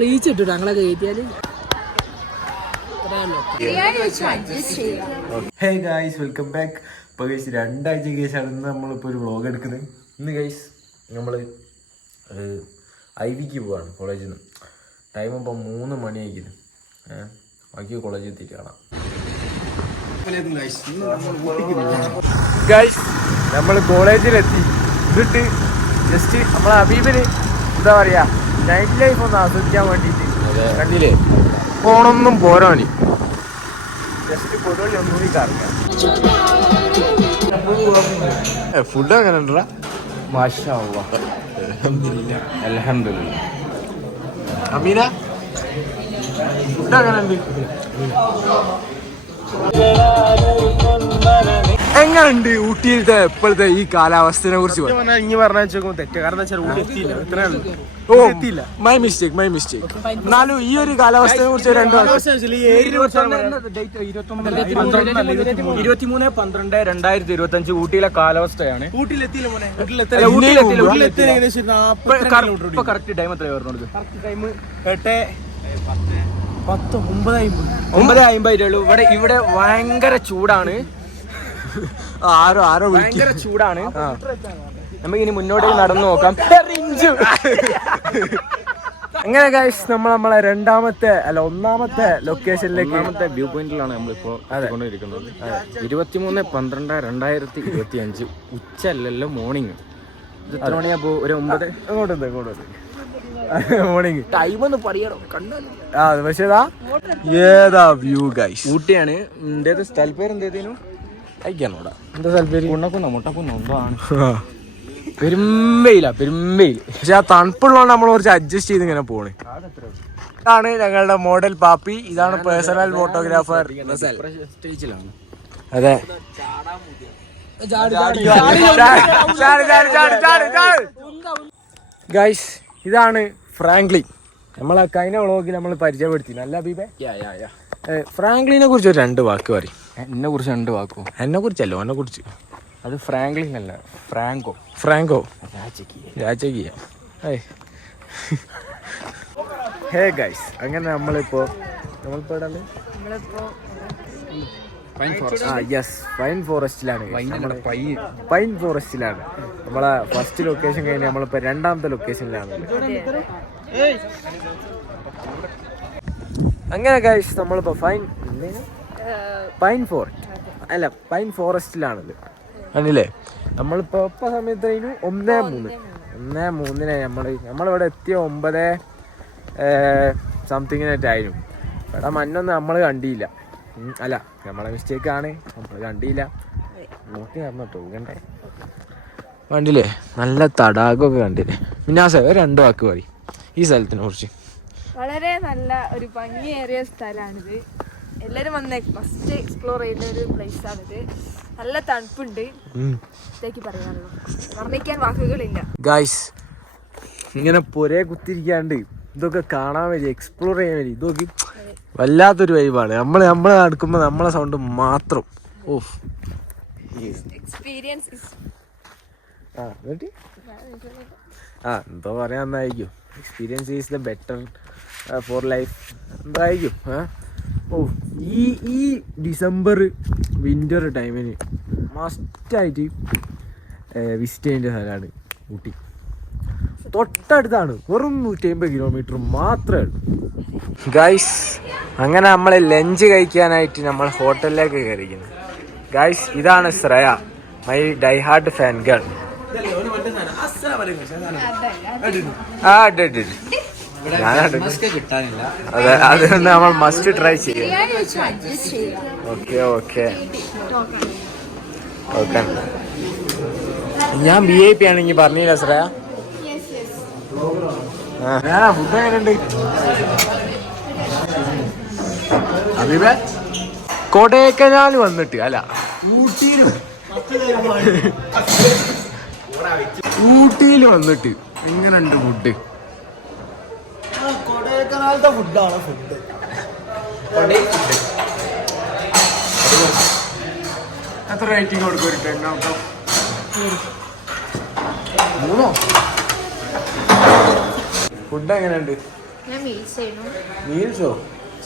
Reach ഇട്ടു ഞങ്ങളെ കയറ്റിയാല്. Hey guys, welcome back. ഇപ്പോൾ ഗൈസ് 2 ആഴ്ച ശേഷമാണ് ഇന്ന് നമ്മളിപ്പോൾ ഒരു വ്ളോഗ് എടുക്കുന്നത്. ഇന്ന് ഗൈസ് നമ്മൾ IVക്ക് പോവാണ് കോളേജിൽ നിന്ന്. ടൈം ഇപ്പോൾ 3 മണിയായിരിക്കുന്നു. ബാക്കി കോളേജിൽ എത്തിയിട്ട് കാണാം. ഗൈസ് നമ്മൾ കോളേജിലെത്തി. എന്നിട്ട് ജസ്റ്റ് നമ്മളെ ഹബീബിന് എന്താ പറയുക, നൈറ്റ് ലൈഫ് ഒന്ന് ആസ്വദിക്കാൻ വേണ്ടിയിട്ട് കണ്ടില്ലേ, ഫോണൊന്നും പോരാനി ജസ്റ്റ് പൊതുവഴി ഒന്നുകൂടി കറങ്ങാം. ഫുഡ് അങ്ങനെ ഉണ്ടാ? മാഷാ അല്ലാഹ്, അൽഹംദുലില്ലാഹ്. അമീന, ഫുഡ് അങ്ങനെ ഉണ്ട്? എങ്ങനുണ്ട് ഊട്ടിയിലത്തെ ഇപ്പോഴത്തെ ഈ കാലാവസ്ഥയെ കുറിച്ച്? ഇനി പറഞ്ഞാൽ തെറ്റ്, കാരണം ഊട്ടി എത്തിയില്ല. ഓ, മൈ മിസ്റ്റേക്ക്. എന്നാലും ഈ ഒരു കാലാവസ്ഥയെ കുറിച്ച് 23/12/2025 ഊട്ടിയിലെ കാലാവസ്ഥയാണ്. കറക്റ്റ് ടൈം എത്രയാണ് പറഞ്ഞത്? 9:50 ഇവിടെ ഭയങ്കര ചൂടാണ്. ഭയങ്കര ചൂടാണ്. നമുക്കിനി മുന്നോട്ട് നടന്നു നോക്കാം. അങ്ങനെ ഗൈസ് നമ്മളെ ഒന്നാമത്തെ ലൊക്കേഷനിലേക്ക്, വ്യൂ പോയിന്റിലാണ് നമ്മളിപ്പോ കൊണ്ടിരിക്കുന്നത്. 23/12/2025 ഉച്ചല്ലല്ലോ, മോർണിംഗ്. ഇത് എത്ര മണിയാപ്പോ? ഒരു 9. ഇങ്ങോട്ട് മോർണിംഗ് ടൈം ഒന്ന് പറയണം, കണ്ടാലും. പക്ഷേ ഏതാ വ്യൂ ഗൈസ്. ഊട്ടിയാണ്. സ്ഥലപ്പേര് എന്തേലും അയക്കാനോടാ? എന്താ സ്ഥലപ്പേര്? മുട്ടക്കുന്നോ എന്തോ ആണ്. പെരുമ്പയില. പക്ഷെ ആ തണുപ്പുള്ളതുകൊണ്ട് നമ്മൾ കുറച്ച് അഡ്ജസ്റ്റ് ചെയ്ത് ഇങ്ങനെ പോണ്. ഇതാണ് ഞങ്ങളുടെ മോഡൽ പാപ്പി. ഇതാണ് പേഴ്സണൽ ഫോട്ടോഗ്രാഫർ. അതെ, ഗൈസ് ഇതാണ് ഫ്രാങ്ക്ലിൻ. നമ്മളെ കഴിഞ്ഞ വ്ളോഗിൽ നമ്മൾ പരിചയപ്പെടുത്തി. നല്ല അബീബേ, ഫ്രാങ്ക്ലിനെ കുറിച്ച് ഒരു 2 വാക്ക് പറയും. എന്നെ കുറിച്ച് 2 വാക്കോ? എന്നെ കുറിച്ചല്ലോ, എന്നെ കുറിച്ച്. അത് ഫ്രാങ്ക്ലിൻ അല്ല, ഫ്രാങ്കോ. രാജകീയ. ഹേ ഗൈസ്, അങ്ങനെ നമ്മളിപ്പോ പൈൻ ഫോറസ്റ്റിലാണ്. നമ്മളെ ഫസ്റ്റ് ലൊക്കേഷൻ കഴിഞ്ഞ് നമ്മളിപ്പോ 2ാമത്തെ ലൊക്കേഷനിലാണ്. അങ്ങനെ ഗൈസ് നമ്മളിപ്പോ പൈൻ ഫോറസ്റ്റിലാണത്. കണ്ടില്ലേ, നമ്മളിപ്പോ സമയത്ത് 1:03 നമ്മളിവിടെ എത്തിയ 9 സംതിങ്ങിനായിട്ടായിരുന്നു. ഇവിടെ മഞ്ഞൊന്നും നമ്മൾ കണ്ടില്ല. അല്ല, നമ്മളെ മിസ്റ്റേക്കാണ്, നമ്മൾ കണ്ടില്ല. നോക്കി നടന്നോട്ടോ കണ്ടേ. കണ്ടില്ലേ, നല്ല തടാകമൊക്കെ കണ്ടില്ലേ. മിന്നാസ 2 വാക്ക് പറയും ഈ സ്ഥലത്തിനെ കുറിച്ച്. വളരെ നല്ല ഒരു ഭംഗിയേറിയ സ്ഥലമാണിത്. എല്ലാവരും വന്ന് ഫസ്റ്റ് എക്സ്പ്ലോർ ചെയ്യുന്ന ഒരു പ്ലേസ് ആണിത്. നല്ല തണുപ്പുണ്ട്. ഇതേക്ക് പറയാനുള്ളൂ, വർണ്ണിക്കാൻ വാക്കുകളില്ല. ഗൈസ് ഇങ്ങനെ പൊരേ കുത്തിരിക്കാണ്ട് ഇതൊക്കെ കാണാൻ വരി, എക്സ്പ്ലോർ ചെയ്യാൻ വരി. ഇതൊക്കെ വല്ലാത്തൊരു വൈബാണ്. നമ്മള് നടക്കുമ്പോൾ നമ്മളെ സൗണ്ട് മാത്രം. എന്തോ പറയാന്നായിരിക്കും. Experience is the better for life എന്തായിരിക്കും. ഈ ഡിസംബർ വിൻ്റർ ടൈമിന് മസ്റ്റായിട്ട് വിസിറ്റ് ചെയ്യേണ്ട സ്ഥലമാണ് ഊട്ടി. തൊട്ടടുത്താണ്, വെറും 150 കിലോമീറ്റർ മാത്രമേ ഉള്ളൂ. ഗൈസ് അങ്ങനെ നമ്മൾ ലഞ്ച് കഴിക്കാനായിട്ട് നമ്മൾ ഹോട്ടലിലേക്ക് കയറിയിരിക്കുന്നു. ഗൈസ് ഇതാണ് Shreya, my diehard fan girl. അതെ, അതുകൊണ്ട് നമ്മൾ മസ്റ്റ് ട്രൈ ചെയ്യാം. ഓക്കെ. ഞാൻ VIP ആണെങ്കിൽ പറഞ്ഞില്ല ശ്രേയ. ഫുഡ് എങ്ങനെയുണ്ട് അബീബേ? കൊടൈക്കനാൽ വന്നിട്ട് അല്ല, ഊട്ടിയിൽ വന്നിട്ട് എങ്ങനെയുണ്ട് ഫുഡ്? കൊടൈക്കനാലത്തെ ഫുഡാണ് ഫുഡ്. എത്ര റേറ്റിംഗ് കൊടുക്കും? ഒരു 10 out of 3. ഫുഡ് എങ്ങനെയുണ്ട്? ഞാൻ മീൽസ് ചെയ്യണു. മീൽസോ?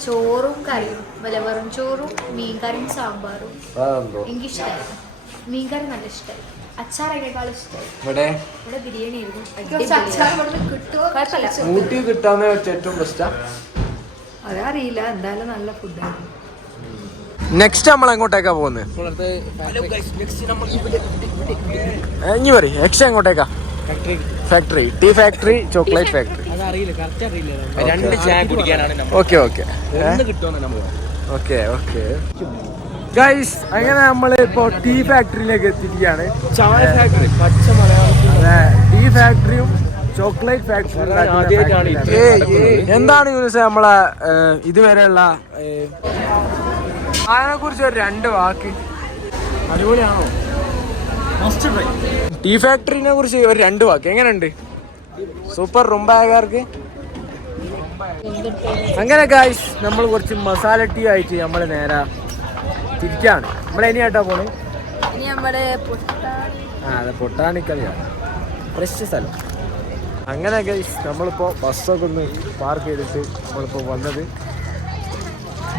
ചോറും കറിയും വെറും ചോറും മീൻകറിയും സാമ്പാറും എനിക്കിഷ്ടമായി. മീൻകറി നല്ല ഇഷ്ടമായി. അച്ചാറേക്കാളും ഇഷ്ടമായി. ഇവിടെ ബിരിയാണി ആയിരുന്നു. അച്ചാർ ഇവിടുന്ന് കിട്ടുമോ കുഴപ്പമില്ല. ഊട്ടി കിട്ടാവുന്ന ഏറ്റവും ബെസ്റ്റാ. അതറിയില്ല, എന്തായാലും നല്ല ഫുഡായിരുന്നു. നെക്സ്റ്റ് നമ്മൾ എങ്ങോട്ടേക്കാ പോകുന്നത്? ഇനി പറയും നെക്സ്റ്റ് എങ്ങോട്ടേക്കാ? Factory, tea factory, chocolate factory. രണ്ട് ചായ കുടിക്കാനാണ് okay okay okay okay guys. അങ്ങനെ നമ്മൾ ഇപ്പോ ടീ ഫാക്ടറിയിലേക്ക് എത്തിയിരിക്കുകയാണ്. ചായ ഫാക്ടറി പച്ച മലയാളത്തിൽ. അതെ, ടീ ഫാക്ടറിയും ചോക്ലേറ്റ് ഫാക്ടറിയും. എന്താണ് യൂണിസ് നമ്മളെ ഇതുവരെയുള്ള അതിനെ കുറിച്ച് ഒരു 2 വാക്ക്? അടിപൊളിയാണോ? Must try. ടീ ഫാക്ടറിനെ കുറിച്ച് ഒരു 2 വാക്ക്. എങ്ങനെയുണ്ട്? സൂപ്പർ റുംബായക്കാർക്ക്. അങ്ങനെ ഗൈസ് നമ്മൾ കുറച്ച് മസാല ടീ ആയിട്ട് നമ്മൾ നേരെ തിരിക്കാണ്. നമ്മൾ ഇനിയായിട്ടാ പോണ്. ഇനി നമ്മുടെ അതെ, പൊട്ടാണിക്കലാണ് ഫ്രഷ് സ്ഥലം. അങ്ങനെ ഗൈസ് നമ്മളിപ്പോ ബസ്സൊക്കെ ഒന്ന് പാർക്ക് ചെയ്തിട്ട് നമ്മളിപ്പോ വന്നത്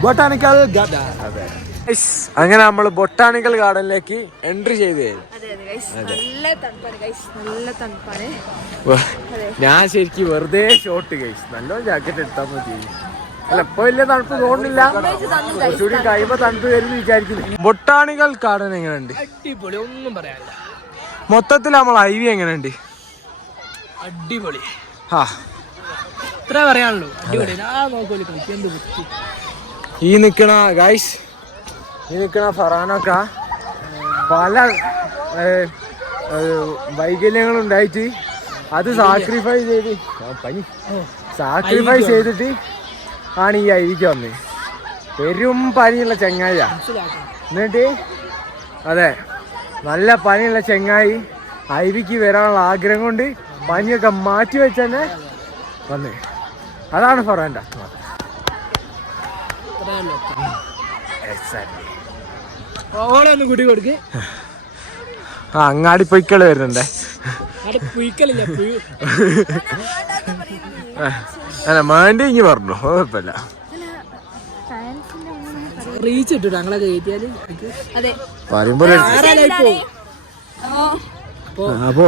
ബൊട്ടാണിക്കൽ ഗാർഡൻ. അതെ, അങ്ങനെ നമ്മൾ ബൊട്ടാണിക്കൽ ഗാർഡനിലേക്ക് എൻട്രി ചെയ്ത് കഴിഞ്ഞു. ഞാൻ ശരിക്കും വെറുതെ ഷോട്ട് ഗൈസ്. നല്ലോണം ജാക്കറ്റ് എടുത്താൽ മതി. അല്ല, ഇപ്പൊ വലിയ തണുപ്പ് തോന്നുന്നില്ല. കുറച്ചുകൂടി കഴിയുമ്പോ തണുപ്പ് വരുന്ന വിചാരിക്കുന്നു. ബൊട്ടാണിക്കൽ ഗാർഡൻ എങ്ങനെയുണ്ട്? അടിപൊളി, ഒന്നും പറയാനില്ല. മൊത്തത്തിൽ നമ്മൾ ഐവി എങ്ങനെയുണ്ട്? അടിപൊളി. ആ, ഇത്ര പറയാനുള്ളൂ. അടിപൊളി. നോക്കൂല കളിക്ക് എന്ത് വൃത്തി. ഈ നിക്കണ ഗൈസ്, ഈ നിക്കണ ഫറാനൊക്കെ പല വൈകല്യങ്ങളുണ്ടായിട്ട് അത് സാക്രിഫൈസ് ചെയ്തിട്ട് ആണ് ഈ ഐവിക്ക് വന്നത്. പെരും പനിയുള്ള ചെങ്ങായിയാ. എന്നിട്ട് അതെ, നല്ല പനിയുള്ള ചെങ്ങായി ഐവിക്ക് വരാനുള്ള ആഗ്രഹം കൊണ്ട് പനിയൊക്കെ മാറ്റി വെച്ച് തന്നെ വന്നേ. അതാണ് ഫറാൻ്റെ. ഓളൊന്ന് കുടി കൊടുക്ക്. അങ്ങാടി പൊയ്ക്കള് വരുന്നുണ്ടേ. പുയിക്കലില്ല, അല്ല മാണ്ടി ഇങ്ങി പറഞ്ഞു, കുഴപ്പമില്ല. റീച്ച് ഇട്ടു ഞങ്ങളൊക്കെ കയറ്റിയാല്. പറയുമ്പോ അപ്പോ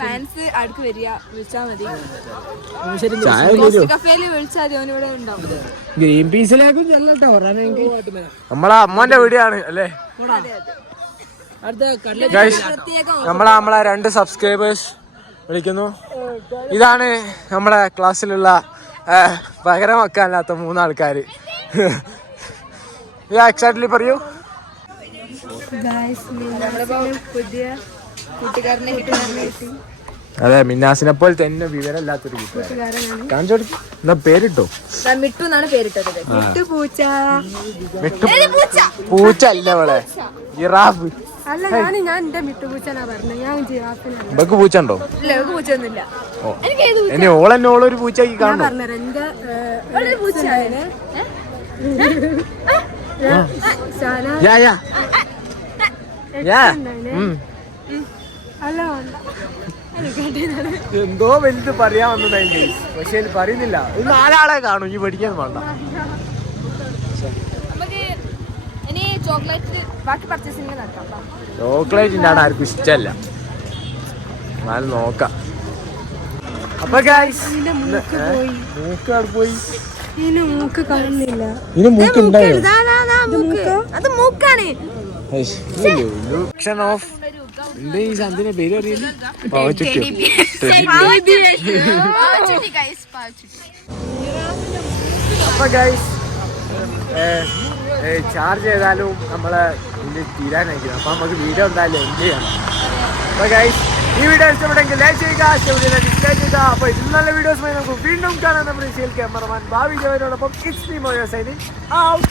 ഫാൻസ് അടുക്ക് വരിക, വിളിച്ചാൽ മതി. ചായ കഫേയില് വിളിച്ചാൽ മതി, അവനിവിടെ ഉണ്ടാവും. ഗ്രീൻ പീസിലേക്കും ചെല്ലട്ടോ. നമ്മളെ അമ്മന്റെ വീഡിയാണ് അല്ലേ? നമ്മളെ 2 സബ്സ്ക്രൈബേഴ്സ് വിളിക്കുന്നു. ഇതാണ് നമ്മളെ ക്ലാസ്സിലുള്ള പകരം വെക്കാനില്ലാത്ത 3 ആൾക്കാര്. എക്സാക്ട്ലി പറയൂ. പുതിയ കൂട്ടുകാരനെ കിട്ടി. അതെ, മിന്നാസിനെ പോലെ തന്നെ വിവരമില്ലാത്തൊരു കാണിച്ചു കൊടുക്കും. എന്നാ പേരിട്ടോ? മിട്ടു എന്നാണ് പേരിട്ടത്. മിട്ടു പൂച്ച. പൂച്ച അല്ല അവളെ, ജിറാഫ്. അല്ല, ഞാൻ എന്റെ മിട്ടു പൂച്ചനാ പറഞ്ഞത്. ഞാൻ ജിറാഫിനാണ്. ഇവക്ക് പൂച്ച ഉണ്ടോ? ഇല്ല, ഇവക്ക് പൂച്ചയൊന്നുമില്ല. എന്നെ ഓളെന്നോളൊരു പൂച്ചയാക്കി കാണും. പറഞ്ഞത് എന്റെ പൂച്ച. എന്തോ വലുത് പറയാൻ വന്നതായി, പക്ഷെ പറയുന്നില്ല. 4 ആളെ കാണും. ഈ പഠിക്കാൻ വേണ്ട. ചോക്ലേറ്റിന്റെ ആണ് ആർക്കും ഇഷ്ടമല്ല. എന്നാലും നോക്കാം. അപ്പൊ മൂക്ക് പോയി. മൂക്ക് കാണുന്നില്ല. ഇതിന് മൂക്കുണ്ടായോ? അത് മൂക്കാണ്. ഈ സന്തിന്റെ പേര് അറിയില്ല. അപ്പൊ ഗൈസ് ചാർജ് ചെയ്താലും നമ്മളെ ഇതിൽ തീരാനായിരിക്കും. അപ്പൊ നമുക്ക് വീഡിയോ എന്തായാലും എൻഡ് ചെയ്യണം. അപ്പൊ ഗൈസ് ഈ വീഡിയോ ഇഷ്ടപ്പെട്ടെങ്കിൽ ലൈക്ക് ചെയ്യുക, ഡിസ്ലൈക്ക് ചെയ്യുക. അപ്പൊ ഇതിൽ നല്ല വീഡിയോസുമായി നമുക്ക് വീണ്ടും കാണാൻ നമ്മുടെ ക്യാമറമാൻ ഭാവി ജവനോടൊപ്പം ഇറ്റ്സ് മീ മോയോ സൈനിങ് ഔട്ട്.